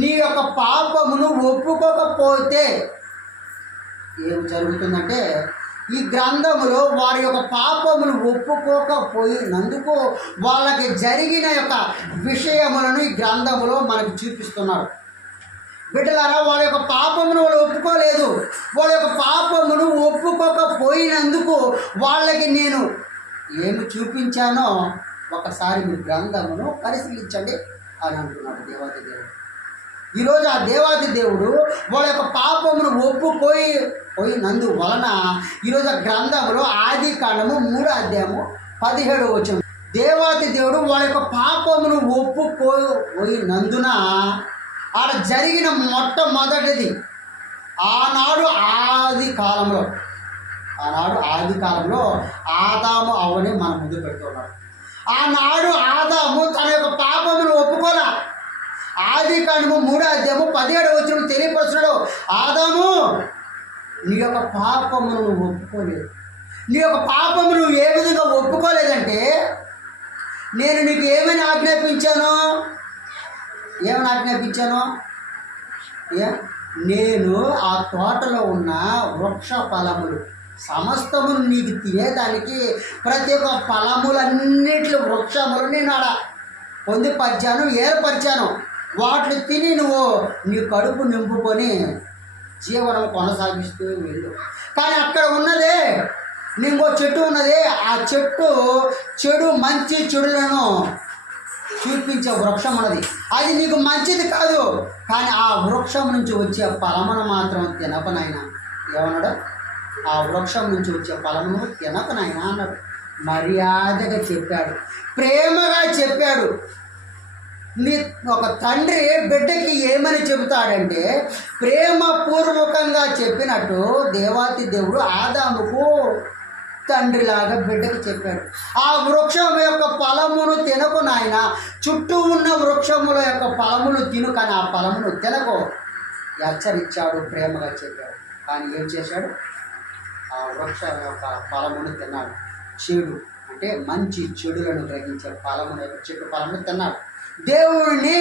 నీ యొక్క పాపమును ఒప్పుకోకపోతే ఏం జరుగుతుందంటే, ఈ గ్రంథములో వారి యొక్క పాపమును ఒప్పుకోకపోయినందుకు వాళ్ళకి జరిగిన యొక్క విషయములను ఈ గ్రంథములో మనకు చూపిస్తున్నారు. బిడ్డలారా, వాళ్ళ యొక్క పాపమును వాళ్ళు ఒప్పుకోలేదు. వాళ్ళ యొక్క పాపమును ఒప్పుకోకపోయినందుకు వాళ్ళకి నేను ఏమి చూపించానో ఒకసారి మీ గ్రంథమును పరిశీలించండి అని అంటున్నాడు దేవాది దేవుడు. ఈరోజు ఆ దేవాది దేవుడు వాళ్ళ యొక్క పాపమును పోయినందు వలన ఈరోజు ఆ గ్రంథంలో ఆది కాండము 3వ అధ్యాయము 17వ వచనం, దేవాది దేవుడు వాళ్ళ యొక్క పాపమును ఒప్పుకోయినందున ఆడ జరిగిన మొట్టమొదటిది ఆనాడు ఆది కాలంలో ఆదాము అవ్వని మన ముందు పెడుతున్నాడు. ఆనాడు ఆదాము తన యొక్క పాపమును ఒప్పుకోలా. ఆది కాండము 3వ అధ్యాయము 17వ వచనం తెలియపరుస్తున్నాడు, ఆదాము నీ యొక్క పాపమును నువ్వు ఒప్పుకోలేదు. నీ యొక్క పాపము నువ్వు ఏ విధంగా ఒప్పుకోలేదంటే, నేను నీకు ఏమని ఆజ్ఞాపించాను? నేను ఆ తోటలో ఉన్న వృక్ష ఫలములు సమస్తమును నీకు తినేదానికి ప్రతి ఒక్క ఫలములన్నిటి వృక్షములు నేను ఆడ పొందిపరిచాను, ఏర్పరిచాను. వాటిని తిని నువ్వు నీ కడుపు నింపుకొని జీవనం కొనసాగిస్తూ వెళ్ళు. కానీ అక్కడ ఉన్నదే, ఇంకో చెట్టు ఉన్నదే, ఆ చెట్టు మంచి చెడులను చూపించే వృక్షం ఉన్నది. అది నీకు మంచిది కాదు, కానీ ఆ వృక్షం నుంచి వచ్చే ఫలమును మాత్రం తినకనైనా. ఏమన్నాడు? ఆ వృక్షం నుంచి వచ్చే ఫలమును తినకనైనా అన్నాడు. మర్యాదగా చెప్పాడు, ప్రేమగా చెప్పాడు. ఒక తండ్రి బిడ్డకి ఏమని చెబుతాడంటే, ప్రేమపూర్వకంగా చెప్పినట్టు దేవాతి దేవుడు ఆదాముకు తండ్రిలాగా బిడ్డకు చెప్పాడు. ఆ వృక్షం యొక్క ఫలమును తినకు నాయన, చుట్టూ ఉన్న వృక్షముల యొక్క ఫలమును తిను, కానీ ఆ ఫలమును తినకు హెచ్చరించాడు, ప్రేమగా చెప్పాడు. కానీ ఏం చేశాడు? ఆ వృక్షం యొక్క ఫలమును తిన్నాడు. చెడు అంటే మంచి చెడులను గ్రహించే ఫలమును యొక్క చెట్టు ఫలమును తిన్నాడు. దేవుడిని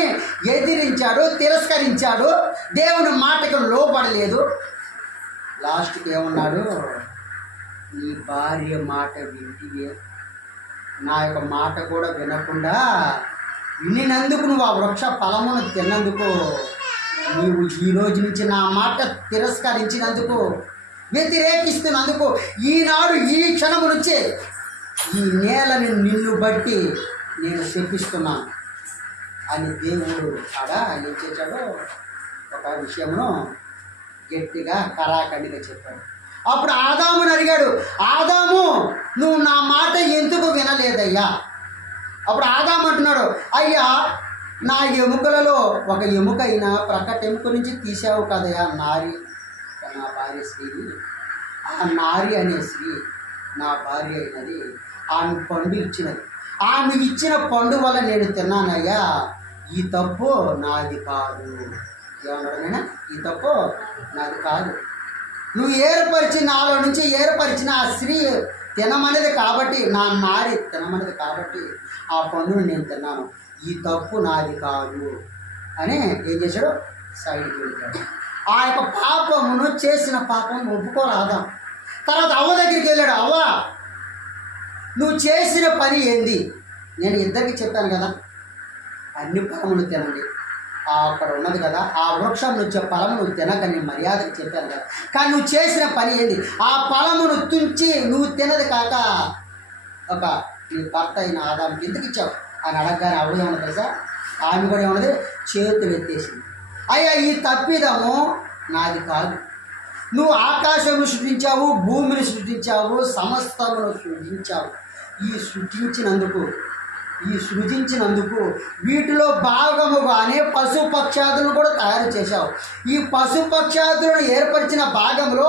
ఎదిరించాడు, తిరస్కరించాడు, దేవుని మాటకు లోబడలేదు. లాస్ట్కి ఏమన్నాడు? నీ భార్య మాట వింటివే, నా యొక్క మాట కూడా వినకుండా వినినందుకు, నువ్వు ఆ వృక్ష ఫలమును తిన్నందుకు, నీవు ఈ రోజు నుంచి నా మాట తిరస్కరించినందుకు, వ్యతిరేకిస్తున్నందుకు, ఈనాడు ఈ క్షణము నుంచే ఈ నేలని నిన్ను బట్టి నేను శపిస్తున్నాను అని దేవుడు ఆడ ఏం చేశాడో ఒక విషయమును గట్టిగా కరాఖండిగా చెప్పాడు. అప్పుడు ఆదాముని అడిగాడు, ఆదాము నువ్వు నా మాట ఎందుకు వినలేదయ్యా? అప్పుడు ఆదాము అంటున్నాడు, అయ్యా నా ఎముకలలో ఒక ఎముక అయినా ప్రక్కట ఎముక నుంచి తీసావు కదయ్యా నారి, నా భార్య స్త్రీని. ఆ నారి అనే స్త్రీ నా భార్య అయినది, ఆమె పండు ఇచ్చినది. ఆమె ఇచ్చిన పండు వల్ల నేను తిన్నానయ్యా, ఈ తప్పు నాది కాదు. ఏమన్నాడు నాయన? ఈ తప్పు నాది కాదు. నువ్వు నాలో నుంచి ఏర్పరిచిన ఆ స్త్రీ తినమనేది కాబట్టి, నా నారి తినమనేది కాబట్టి ఆ పండును నేను తిన్నాను, ఈ తప్పు నాది కాదు అని ఏం చేశాడు? సైడ్కి వెళ్ళాడు. ఆ యొక్క పాపమును చేసిన పాపం ఒప్పుకోరాదా. తర్వాత అవ్వ దగ్గరికి వెళ్ళాడు, అవ్వ నువ్వు చేసిన పని ఏంది? నేను ఇద్దరికి చెప్పాను కదా, అన్ని ఫలములు తినండి, అక్కడ ఉన్నది కదా ఆ వృక్షం నుంచి ఫలమును తినకని మర్యాదకు చెప్పాను కదా, కానీ నువ్వు చేసిన పని ఏంది? ఆ ఫలమును తుంచి నువ్వు తినది కాక ఒక నీ భర్త అయిన ఆదాముకి ఎందుకు ఇచ్చావు అని అడగగానే ఆవిడ ఏమన్నా తెలుసా? ఆమె కూడా ఏమన్నది? చేతులు ఎత్తేసింది, అయ్యా ఈ తప్పిదము నాది కాదు. నువ్వు ఆకాశమును సృష్టించావు, భూమిని సృష్టించావు, సమస్తమును సృష్టించావు. ఈ సృజించినందుకు వీటిలో భాగముగానే పశుపక్షాదులను కూడా తయారు చేశావు. ఈ పశుపక్షాదులను ఏర్పరిచిన భాగంలో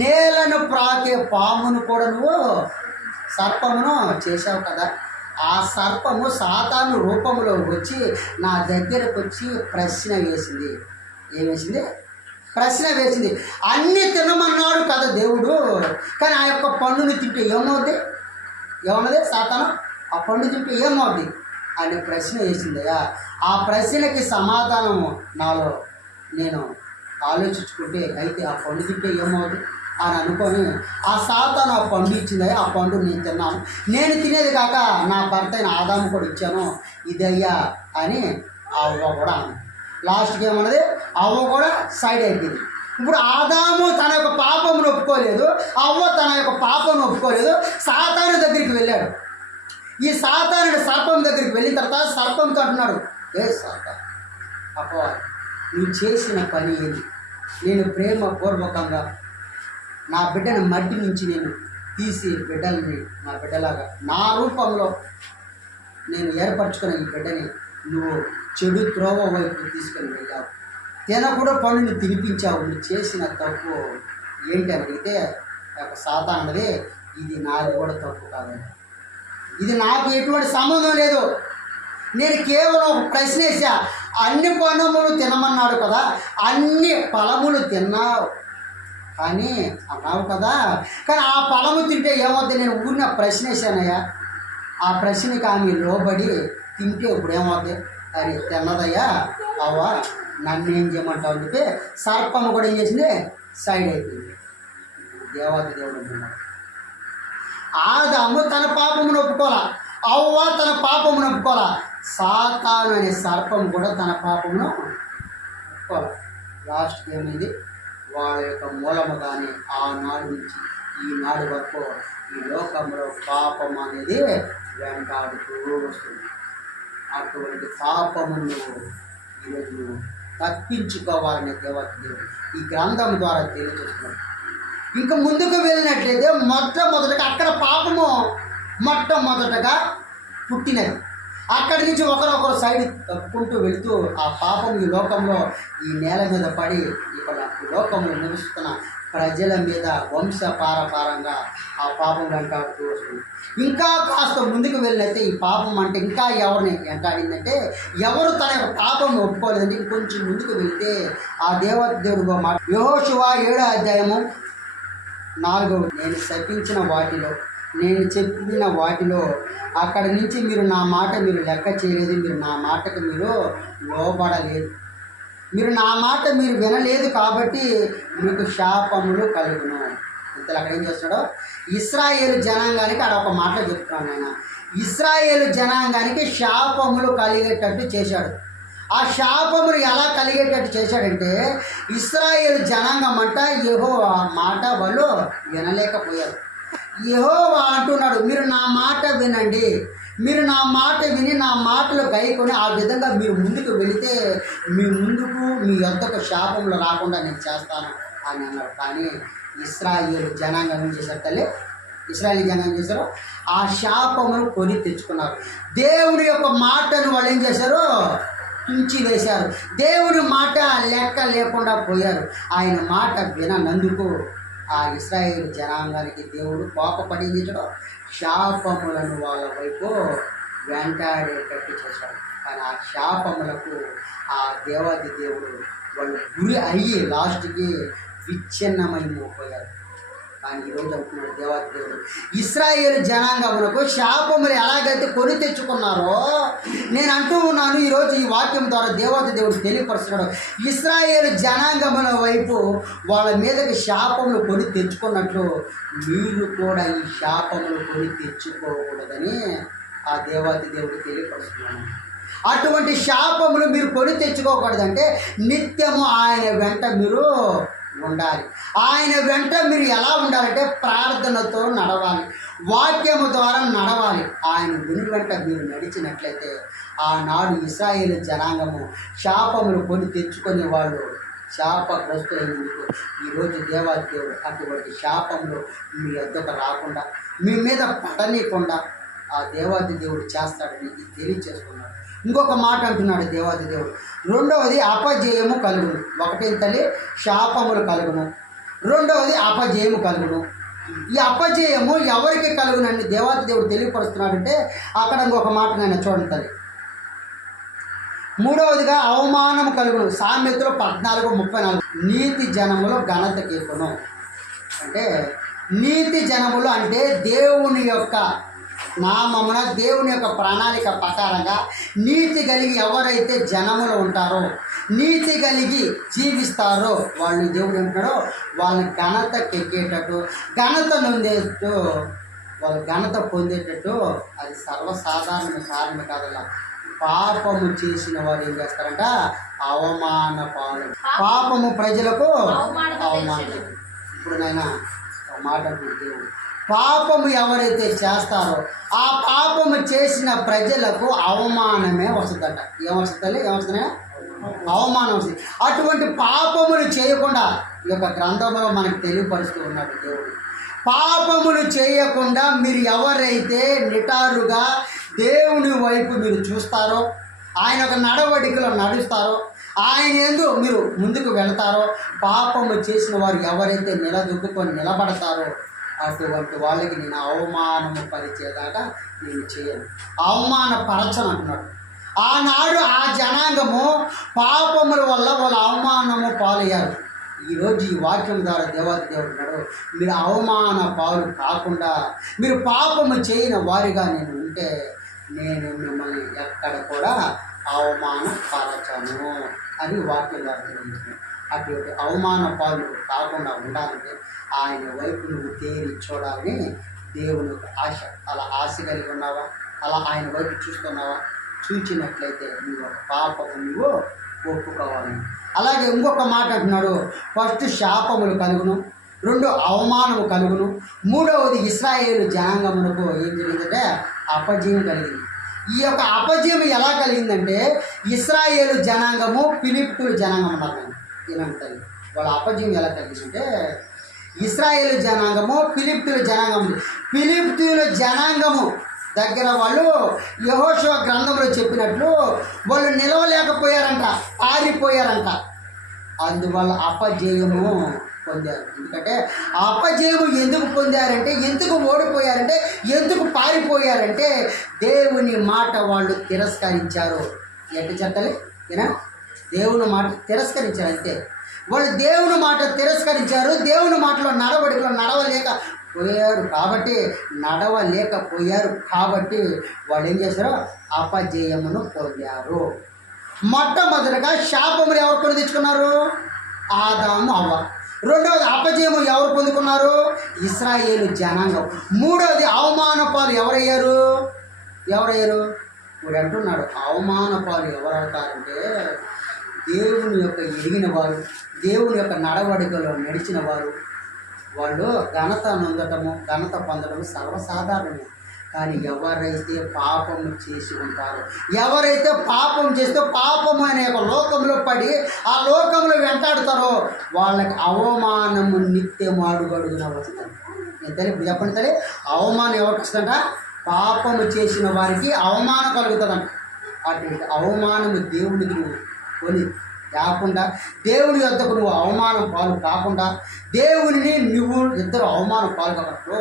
నేలను ప్రాకే పామును కూడా నువ్వు సర్పమును చేశావు కదా. ఆ సర్పము సాతాను రూపంలో వచ్చి నా దగ్గరకు వచ్చి ప్రశ్న వేసింది. ఏం వేసింది? ప్రశ్న వేసింది. అన్నీ తినమన్నాడు కదా దేవుడు, కానీ ఆ యొక్క పండుని తింటే ఏమవుద్ది? ఏమన్నది సాతాను? ఆ పండు తింటే ఏమవుద్ది? అనే ప్రశ్న వేసిందయ్యా. ఆ ప్రశ్నకి సమాధానము నాలో నేను ఆలోచించుకుంటే, అయితే ఆ పండు తింటే ఏమవుతుంది అని అనుకొని ఆ సాతాను ఆ పండు ఇచ్చిందయ్యా. ఆ పండు నేను తిన్నాను. నేను తినేది కాక నా భర్త అయిన ఆదాము కూడా ఇచ్చాను, ఇదయ్యా అని అవ్వ కూడా అన్నది. లాస్ట్కి ఏమన్నది, అవ్వ కూడా సైడ్ అయిపోయింది. ఇప్పుడు ఆదాము తన యొక్క పాపమును ఒప్పుకోలేదు, అవ్వ తన యొక్క పాపమును ఒప్పుకోలేదు. సాతాను దగ్గరికి వెళ్ళాడు. ఈ సాతానుడు సర్పం దగ్గరికి వెళ్ళిన తర్వాత సర్పంతో అంటున్నాడు, ఏ సాతాను, అపవాది, నువ్వు చేసిన పని ఏంటి? నేను ప్రేమపూర్వకంగా నా బిడ్డను మట్టి నుంచి నేను తీసి బిడ్డల్ని నా బిడ్డలాగా నా రూపంలో నేను ఏర్పరచుకున్న ఈ బిడ్డని నువ్వు చెడు త్రోవ వైపు తీసుకొని వెళ్ళావు, తినకుండా పండుని తినిపించావు. నువ్వు చేసిన తప్పు ఏంటి అని అడిగితే సాతాను అన్నది, ఇది నాది కూడా తప్పు కాదండి, ఇది నాకు ఎటువంటి సంబంధం లేదు. నేను కేవలం ఒక ప్రశ్న వేసా, అన్ని ఫలములు తినమన్నాడు కదా, అన్ని ఫలములు తిన్నావు కానీ అన్నావు కదా, కానీ ఆ ఫలము తింటే ఏమవుతుంది? నేను ఊరిన ప్రశ్న వేసానయ్యా. ఆ ప్రశ్నకి ఆమె లోబడి తింటే ఇప్పుడు ఏమవుతుంది? అది తిన్నదయ్యా అవ్వ, నన్ను ఏం చేయమంటావు అని చెప్పి సర్పము కూడా ఏం చేసింది? సైడ్ అయిపోయింది. దేవాది దేవుడు అంటున్నాడు, ఆదాము తన పాపమును ఒప్పుకోలా, అవ్వ తన పాపమును ఒప్పుకోలా, సాతాను అనే సర్పం కూడా తన పాపమును ఒప్పుకోలా. లాస్ట్కి ఏమైంది? వాళ్ళ యొక్క మూలముగానే ఆనాడు నుంచి ఈనాడు వరకు ఈ లోకంలో పాపం అనేది వెంటాడుతూ వస్తుంది. అటువంటి పాపమును ఈరోజు నువ్వు తప్పించుకోవాలనే దేవత దేవుడు ఈ గ్రంథం ద్వారా తెలియజేస్తున్నాడు. ఇంకా ముందుకు వెళ్ళినట్లయితే మొట్టమొదటగా అక్కడ పాపము మొట్టమొదటగా పుట్టినది. అక్కడి నుంచి ఒకరొకరు సైడ్ తప్పుకుంటూ వెళుతూ ఆ పాపం ఈ లోకంలో ఈ నేల మీద పడి ఇక్కడ లోకంలో నివసిస్తున్న ప్రజల మీద వంశపారపారంగా ఆ పాపం వెంటాడుతూ వస్తుంది. ఇంకా కాస్త ముందుకు వెళ్ళినైతే ఈ పాపం అంటే ఇంకా ఎవరిని వెంటాడిందంటే, ఎవరు తన యొక్క పాపం ఒప్పుకోలేదంటే ఇంకొంచెం ముందుకు వెళితే ఆ దేవుడు మాట యెహోషువ 7వ అధ్యాయము 4, నేను శపించిన వాటిలో, నేను చెప్పిన వాటిలో అక్కడి నుంచి మీరు నా మాట మీరు లెక్క చేయలేదు, మీరు నా మాటకు మీరు లోబడలేదు, మీరు నా మాట మీరు వినలేదు కాబట్టి మీకు శాపములు కలుగును. ఇంతలో అక్కడ ఏం చేస్తాడో ఇశ్రాయేలు జనాంగానికి అక్కడ ఒక మాట చెప్తున్నాను ఆయన. ఇశ్రాయేలు జనాంగానికి శాపములు కలిగేటట్టు చేశాడు. ఆ శాపములు ఎలా కలిగేటట్టు చేశాడంటే, ఇశ్రాయేలు జనాంగం అంట యెహోవా మాట వాళ్ళు వినలేకపోయారు. యెహోవా అంటున్నాడు, మీరు నా మాట వినండి, మీరు నా మాట విని నా మాటలు గైకొని ఆ విధంగా మీరు ముందుకు వెళితే మీ ముందుకు మీ యొద్దకు శాపములు రాకుండా నేను చేస్తాను అని అన్నాడు. కానీ ఇశ్రాయేలు జనాంగం ఏం చేశారు తల్లి? ఇశ్రాయేలు జనాంగం ఏం చేశారు? ఆ శాపమును కొని తెచ్చుకున్నారు. దేవుని యొక్క మాటను వాళ్ళు ఏం చేశారు? తుంచి వేశారు. దేవుని మాట లెక్క లేకుండా పోయారు. ఆయన మాట వినందుకు ఆ ఇశ్రాయేలు జనాంగానికి దేవుడు కోపపడి చేశాడు, శాపములను వాళ్ళ వైపు వెంటాడేటట్టు చేశాడు. కానీ ఆ శాపములకు ఆ దేవాది దేవుడు వాళ్ళు గురి అయ్యి లాస్ట్కి విచ్ఛిన్నమైపోయారు. కానీ ఈరోజు అంటున్నాడు దేవాది దేవుడు, ఇశ్రాయేలు జనాంగములకు శాపములు ఎలాగైతే కొని తెచ్చుకున్నారో నేను అంటూ ఉన్నాను. ఈరోజు ఈ వాక్యం ద్వారా దేవాది దేవుడు తెలియపరుస్తున్నాడు, ఇశ్రాయేలు జనాంగముల వైపు వాళ్ళ మీదకి శాపములు కొని తెచ్చుకున్నట్లు మీరు కూడా ఈ శాపములు కొని తెచ్చుకోకూడదని ఆ దేవాది దేవుడు తెలియపరుస్తున్నాడు. అటువంటి శాపములు మీరు కొని తెచ్చుకోకూడదంటే నిత్యము ఆయన వెంట మీరు ఉండాలి. ఆయన వెంట మీరు ఎలా ఉండాలంటే ప్రార్థనతో నడవాలి, వాక్యము ద్వారా నడవాలి. ఆయన గురి వెంట మీరు నడిచినట్లయితే ఆనాడు ఇశ్రాయేలు జనాంగము శాపములు కొని తెచ్చుకునే వాళ్ళు శాపగ్రస్తులైనందుకు ఈరోజు దేవాది దేవుడు అటువంటి శాపములు మీ వద్దకు రాకుండా మీ మీద పడనీయకుండా ఆ దేవాది దేవుడు చేస్తాడని తెలియచేసుకున్నాడు. ఇంకొక మాట అంటున్నాడు దేవాది దేవుడు, రెండవది అపజయము కలుగును. ఒకటి తల్లి శాపములు కలుగును, రెండవది అపజయము కలుగును. ఈ అపజయము ఎవరికి కలుగునని దేవాది దేవుడు తెలియపరుస్తున్నాడంటే అక్కడ ఇంకొక మాట నేను చూడండి తల్లి. మూడవదిగా అవమానము కలుగును. సామెతలు 14:34 నీతి జనములు ఘనత కీర్తను. అంటే నీతి జనములు అంటే దేవుని యొక్క నామమున దేవుని యొక్క ప్రణాళిక ప్రకారంగా నీతి కలిగి ఎవరైతే జనములు ఉంటారో, నీతి కలిగి జీవిస్తారో వాళ్ళు దేవుడు అంటున్నాడో వాళ్ళని ఘనతకెక్కేటట్టు, ఘనత నొందేటట్టు, వాళ్ళు ఘనత పొందేటట్టు అది సర్వసాధారణ కారణం కాదల్లా. పాపము చేసిన వారు ఏం చేస్తారంట? అవమాన పాలు. పాపము ప్రజలకు అవమానం. ఇప్పుడు నైనా ఒక మాట అంటుంది దేవుడు, పాపము ఎవరైతే చేస్తారో ఆ పాపము చేసిన ప్రజలకు అవమానమే వస్తుందట. ఏమొస్తుంది? అవమానం వస్తుంది. అటువంటి పాపములు చేయకుండా ఈ యొక్క గ్రంథంలో మనకు తెలియపరుస్తూ ఉన్నాడు దేవుడు. పాపములు చేయకుండా మీరు ఎవరైతే నిటారుగా దేవుని వైపు మీరు చూస్తారో, ఆయన ఒక నడవడికలో నడుస్తారో, ఆయన యందు మీరు ముందుకు వెళతారో, పాపము చేసిన వారు ఎవరైతే నిలదొక్కుకొని నిలబడతారో అటువంటి వాళ్ళకి నేను అవమానము పరిచేదాకా నేను చేయను, అవమానపరచను అంటున్నాడు. ఆనాడు ఆ జనాంగము పాపముల వల్ల వాళ్ళు అవమానము పాలయ్యారు. ఈరోజు ఈ వాక్యం ద్వారా దేవాది దేవుడు అన్నాడు, మీరు అవమాన పాలు కాకుండా మీరు పాపము చేయని వారిగా నేను ఉంటే నేను మిమ్మల్ని ఎక్కడ కూడా అవమానపరచను అని వాక్యం ద్వారా తెలియజేస్తున్నాను. అటువంటి అవమాన పాలు కాకుండా ఉండాలంటే ఆయన వైపు నువ్వు తేరి చూడాలని దేవుని యొక్క ఆశ. అలా ఆశ కలిగి ఉన్నావా? అలా ఆయన వైపు చూస్తున్నావా? చూచినట్లయితే నువ్వు ఒక పాపము నువ్వు ఒప్పుకోవాలని. అలాగే ఇంకొక మాట అంటున్నాడు, ఫస్ట్ శాపములు కలుగును, రెండు అవమానము కలుగును, మూడవది ఇశ్రాయేలు జనాంగమునకు ఏం జరిగిందంటే అపజయం కలిగింది. ఈ యొక్క అపజయం ఎలా కలిగిందంటే ఇశ్రాయేలు జనాంగము ఫిలిప్తీయుల జనాంగం ఉన్నారు. ఏమంటారు వాళ్ళ అపజయం ఎలా కలిగిందంటే ఇశ్రాయేలు జనాంగము ఫిలిప్తీయుల జనాంగము దగ్గర వాళ్ళు యెహోషువ గ్రంథంలో చెప్పినట్లు వాళ్ళు నిలవలేకపోయారంట, పారిపోయారంట. అందువల్ల అపజయము పొందారు. ఎందుకంటే అపజయము ఎందుకు పొందారంటే, ఎందుకు ఓడిపోయారంటే, ఎందుకు పారిపోయారంటే దేవుని మాట వాళ్ళు తిరస్కరించారు. ఎట్టు చెప్పాలి ఏనా? దేవుని మాట తిరస్కరించారు అంతే. వాళ్ళు దేవుని మాట తిరస్కరించారు. దేవుని మాటలో నడవలేకపోయారు కాబట్టి వాళ్ళు ఏం చేశారు? అపజయమును పొందారు. మొట్టమొదటిగా శాపములు ఎవరు కొని తెచ్చుకున్నారు? ఆదాము, అవ్వ. రెండవది అపజయము ఎవరు పొందుకున్నారు? ఇశ్రాయేలు జనాంగం. మూడవది అవమాన పాలు ఎవరయ్యారు? ఇప్పుడు అంటున్నాడు, అవమాన పాలు ఎవరవుతారంటే దేవుని యొక్క ఎరిగిన వారు, దేవుని యొక్క నడవడికలో నడిచిన వారు. వాళ్ళు ఘనత నొందటము, ఘనత పొందడము సర్వసాధారణమే. కానీ ఎవరైతే పాపము చేసి ఉంటారో, ఎవరైతే పాపం చేస్తే పాపము అనే ఒక లోకంలో పడి ఆ లోకంలో వెంటాడుతారో వాళ్ళకి అవమానము నిత్యం అడుగడుగున వస్తుంది. ఎంత చెప్పండి తల్లి, అవమానం ఎవరికి వస్తుందంట? పాపము చేసిన వారికి అవమానం కలుగుతుందంట. అటువంటి అవమానము దేవుడికి నువ్వు కొని కాకుండా, దేవుని యొద్దకు నువ్వు అవమానం పాలు కాకుండా, దేవుని నువ్వు ఇద్దరు అవమానం పాలు కాకుండా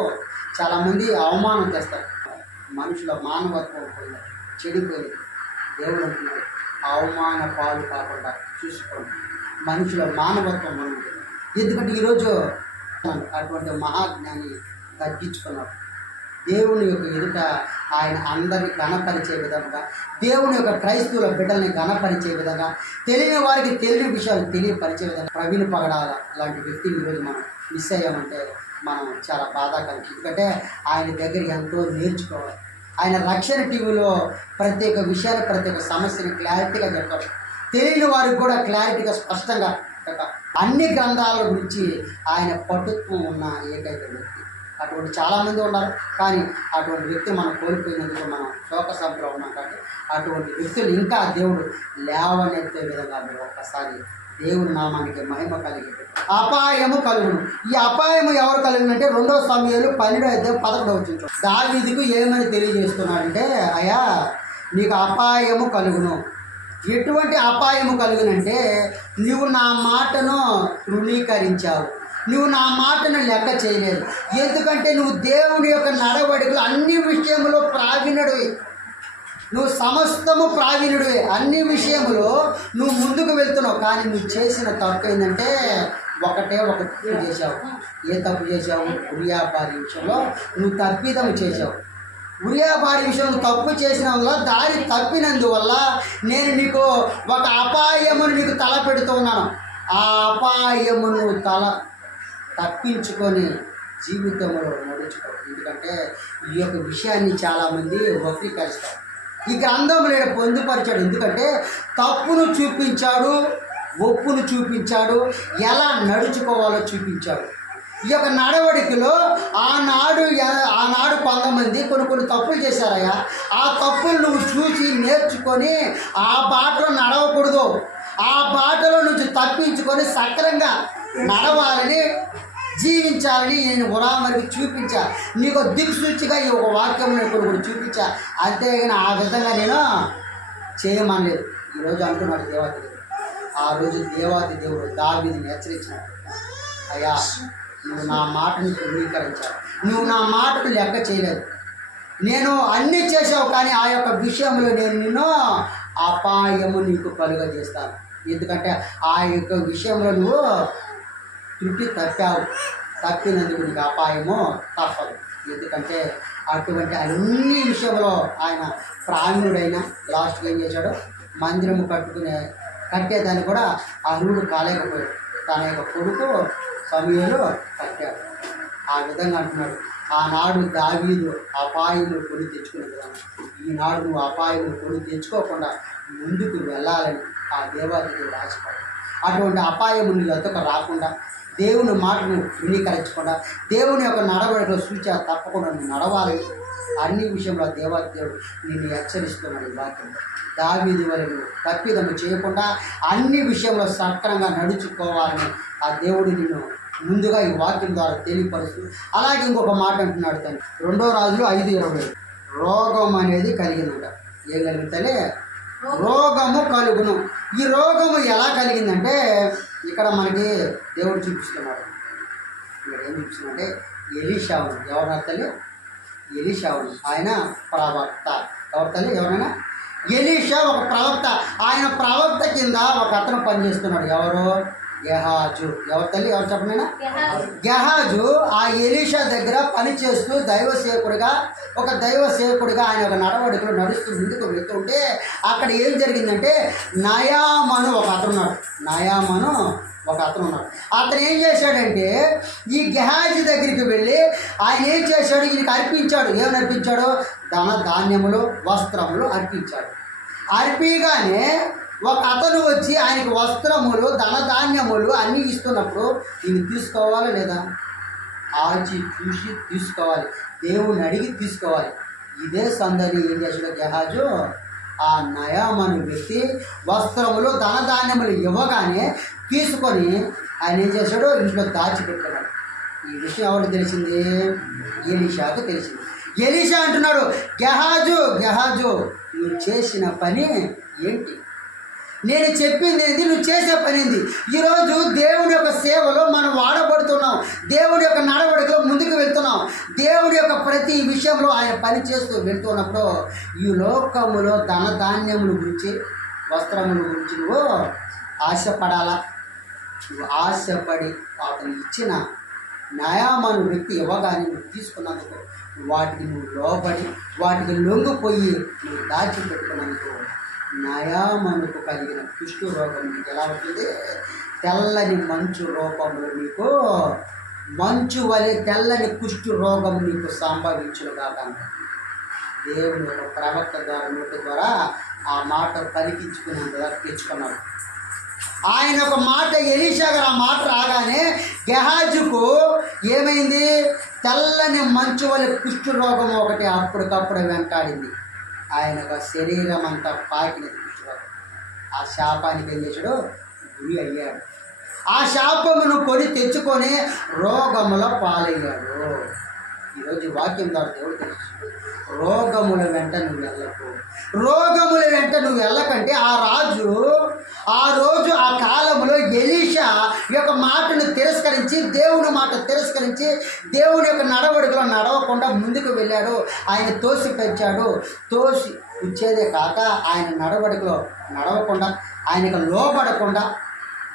చాలామంది అవమానం చేస్తారు. మనుషుల మానవత్వం చెడిపోయింది. దేవుడు అంటున్నాడు, అవమాన పాలు కాకుండా చూసుకోండి. మనుషుల మానవత్వం మనం, ఎందుకంటే ఈరోజు అటువంటి మహాజ్ఞాని తగ్గించుకున్నాడు. దేవుని యొక్క ఎదుట ఆయన అందరినీ ఘనపరిచే విధంగా, దేవుని యొక్క క్రైస్తవుల బిడ్డల్ని ఘనపరిచే విధంగా, తెలియని వారికి తెలియని విషయాలు తెలియపరిచే విధంగా ప్రవీణ్ పగడాల లాంటి వ్యక్తిని ఈరోజు మనం మిస్ అయ్యామంటే మనం చాలా బాధాకరం. ఎందుకంటే ఆయన దగ్గర ఎంతో నేర్చుకోవాలి. ఆయన రక్షణ టీవీలో ప్రతి ఒక్క విషయాన్ని, ప్రతి ఒక్క సమస్యని క్లారిటీగా చెప్తాడు. తెలియని వారికి కూడా క్లారిటీగా స్పష్టంగా అన్ని గ్రంథాల గురించి ఆయన పటుత్వం ఉన్న ఏకైక వ్యక్తి. అటువంటి చాలామంది ఉన్నారు, కానీ అటువంటి వ్యక్తి మనం కోల్పోయినందుకు మనం శోక సంఖ్యలో ఉన్నాం. కాబట్టి అటువంటి వ్యక్తులు ఇంకా దేవుడు లేవనెత్తే విధంగా మీరు ఒక్కసారి దేవుని నామానికి మహిమ కలిగి. అపాయము కలుగును. ఈ అపాయము ఎవరు కలిగినంటే 2 సమూయేలు 12:11 దావీదుకు ఏమని తెలియజేస్తున్నాడంటే, అయ్యా నీకు అపాయము కలుగును. ఎటువంటి అపాయము కలుగునంటే, నువ్వు నా మాటను తృణీకరించావు, నువ్వు నా మాటను లెక్క చేయలేదు. ఎందుకంటే నువ్వు దేవుని యొక్క నడవడికలు అన్ని విషయంలో ప్రావీణుడివి, నువ్వు సమస్తము ప్రావీణుడివి, అన్ని విషయంలో నువ్వు ముందుకు వెళ్తున్నావు. కానీ నువ్వు చేసిన తప్పు ఏంటంటే ఒక తప్పు చేశావు. ఏ తప్పు చేశావు? ఉరియాపారి విషయంలో నువ్వు తప్పిదము చేశావు. ఉరియా భార్య విషయంలో తప్పు చేసిన వల్ల దారి తప్పినందువల్ల నేను నీకు ఒక అపాయమును నీకు తల పెడుతున్నాను. ఆ అపాయమును తప్పించుకొని జీవితంలో నడుచుకో. ఎందుకంటే ఈ యొక్క విషయాన్ని చాలామంది వక్రీకరిస్తారు. ఈ గ్రంథంలో పొందుపరిచాడు. ఎందుకంటే తప్పును చూపించాడు, ఒప్పును చూపించాడు, ఎలా నడుచుకోవాలో చూపించాడు. ఈ యొక్క నడవడికలో ఆనాడు కొంతమంది కొన్ని తప్పులు చేశారయ్యా. ఆ తప్పులు నువ్వు చూసి నేర్చుకొని ఆ బాటలో నడవకూడదు. ఆ బాటలో నుంచి తప్పించుకొని సక్రంగా నడవాలని, జీవించాలని నేను ఉదాహరణకి చూపించా. నీకు దిక్సూచిగా ఈ ఒక వాక్యం కొన్ని చూపించా. అంతేగాని ఆ విధంగా నేను చేయమనలేదు. ఈరోజు అంటున్నాడు దేవాది దేవుడు. ఆ రోజు దేవాది దేవుడు దావీదుని హెచ్చరించినాడు, అయ్యా నువ్వు నా మాటను ధృవీకరించావు, నువ్వు నా మాటకు లెక్క చేయలేదు, నేను అన్నీ చేసావు, కానీ ఆ యొక్క విషయంలో నేను నిన్ను అపాయము నీకు కలుగజేస్తాను. ఎందుకంటే ఆ యొక్క విషయంలో నువ్వు త్రుటి తప్పినందుకు నీకు అపాయము తప్పదు. ఎందుకంటే అటువంటి అన్ని విషయంలో ఆయన ప్రావీణుడైన లాస్ట్గా ఏం చేశాడు, మందిరము కట్టేదాన్ని కూడా అర్హుడు కాలేకపోయాడు. తన యొక్క కొడుకు సమూయేలు కట్టాడు. ఆ విధంగా అంటున్నాడు, ఆనాడు దావీదు అపాయములు కొని తెచ్చుకునే విధానం, ఈనాడు నువ్వు అపాయములు కొని తెచ్చుకోకుండా ముందుకు వెళ్ళాలని ఆ దేవాది దేవుడు ఆశపడ్డాడు. అటువంటి అపాయము నీ ఎద్దకు రాకుండా, దేవుని మాటను వినీకరించకుండా, దేవుని యొక్క నడవడిలో సూచన తప్పకుండా నువ్వు నడవాలని అన్ని విషయంలో దేవాది దేవుడు నిన్ను హెచ్చరిస్తున్నాడు. ఈ వాక్యంలో దావీదు వలె నువ్వు తప్పిదము చేయకుండా అన్ని విషయంలో సక్రంగా నడుచుకోవాలని ఆ దేవుడు నిన్ను ముందుగా ఈ వాక్యం ద్వారా తెలియపరుస్తూ, అలాగే ఇంకొక మాట అంటున్నాడు తను 2 రాజులు 5:20 రోగం అనేది కలిగిందంట. ఏం కలిగితే రోగము కలుగును. ఈ రోగము ఎలా కలిగిందంటే ఇక్కడ మనకి దేవుడు చూపిస్తున్నాడు. ఇక్కడ ఏం చూపిస్తున్నాడంటే ఎలీషావును, ఎవరు తల్లి? ఎలీషావును. ఆయన ప్రవక్త. ఎవరు తల్లి? ఎవరైనా ఎలీషా ఒక ప్రవక్త. ఆయన ప్రవక్త కింద ఒక అతను పనిచేస్తున్నాడు. ఎవరు? గెహాజు. ఎవరు తల్లి? ఎవరు చెప్పనైనా? గెహాజు ఆ ఎలీషా దగ్గర పనిచేస్తూ ఒక దైవ సేవకుడిగా ఆయన ఒక నడవడికలు నడుస్తూ ముందుకు వెళ్తుంటే అక్కడ ఏం జరిగిందంటే నయామను ఒక అతను ఉన్నాడు. అతను ఏం చేశాడంటే ఈ గెహాజీ దగ్గరికి వెళ్ళి ఆయన ఏం చేశాడు, ఈయనకి అర్పించాడు. ఏమని అర్పించాడు? ధాన్యములు, వస్త్రములు అర్పించాడు. అర్పిగానే ఒక అతను వచ్చి ఆయనకు వస్త్రములు, ధాన్యములు అన్నీ ఇస్తున్నప్పుడు ఈయన తీసుకోవాలా లేదా? ఆచి చూసి తీసుకోవాలి, దేవుని అడిగి తీసుకోవాలి. ఇదే సందడి ఏం చేశాడు గెహాజు? ఆ నయామను వ్యక్తి వస్త్రములు, ధాన్యములు ఇవ్వగానే తీసుకొని ఆయన ఏం చేశాడు? ఇంట్లో దాచిపెట్టుకున్నాడు. ఈ విషయం ఎవరికి తెలిసింది? ఎలీషాకు తెలిసింది. ఎలీషా అంటున్నాడు, గెహాజు నువ్వు చేసిన పని ఏంటి? నేను చెప్పింది ఏంటి? నువ్వు చేసే పని ఏంటి? ఈరోజు దేవుని యొక్క సేవలో మనం వాడబడుతున్నాం, దేవుడి యొక్క నడవడికలో ముందుకు వెళ్తున్నాం. దేవుడి యొక్క ప్రతి విషయంలో ఆయన పని చేస్తూ వెళ్తున్నప్పుడు ఈ లోకములో ధాన్యముల గురించి, వస్త్రముల గురించి నువ్వు ఆశపడాలా? నువ్వు ఆశపడి అతను ఇచ్చిన నయామను వ్యక్తి ఇవ్వగానే నువ్వు తీసుకున్నందుకు వాటికి నువ్వు లోబడి వాటికి లొంగిపోయి నువ్వు దాచిపెట్టుకున్నందుకు నయామనుకు కలిగిన కుష్టు రోగం నీకు ఎలా ఉంటుంది? తెల్లని మంచు రూపంలో నీకు మంచు వలె తెల్లని కుష్టు రోగం నీకు సంభవించును కాక. దేవుని యొక్క ప్రవక్త ద్వారా నోటి ద్వారా ఆ మాట పలికించుకునేందుకు తెచ్చుకున్నాడు. ఆయన ఒక మాట, ఎలీషా గారు ఆ మాట రాగానే గెహాజుకు ఏమైంది? తెల్లని మంచు వలె కుష్టు రోగం ఒకటి అప్పటికప్పుడు వెంటాడింది. ఆయన శరీరం అంతా పాకినది కుష్టు రోగం. ఆ శాపానికి ఏం చేశాడు? గురి అయ్యాడు. ఆ శాపమును కొని తెచ్చుకొని రోగముల పాలయ్యాడు. ఈరోజు వాక్యం ద్వారా దేవుడు తెలుసు, రోగముల వెంట నువ్వు వెళ్ళకు. రోగముల వెంట నువ్వు వెళ్ళకంటే ఆ రోజు ఆ కాలంలో ఎలీషా యొక్క మాటను తిరస్కరించి, దేవుని మాట తిరస్కరించి, దేవుని యొక్క నడవడికలో నడవకుండా ముందుకు వెళ్ళాడు. ఆయన తోసి పెంచాడు. తోసి ఇచ్చేదే కాక ఆయన నడవడికలో నడవకుండా, ఆయనకు లోబడకుండా,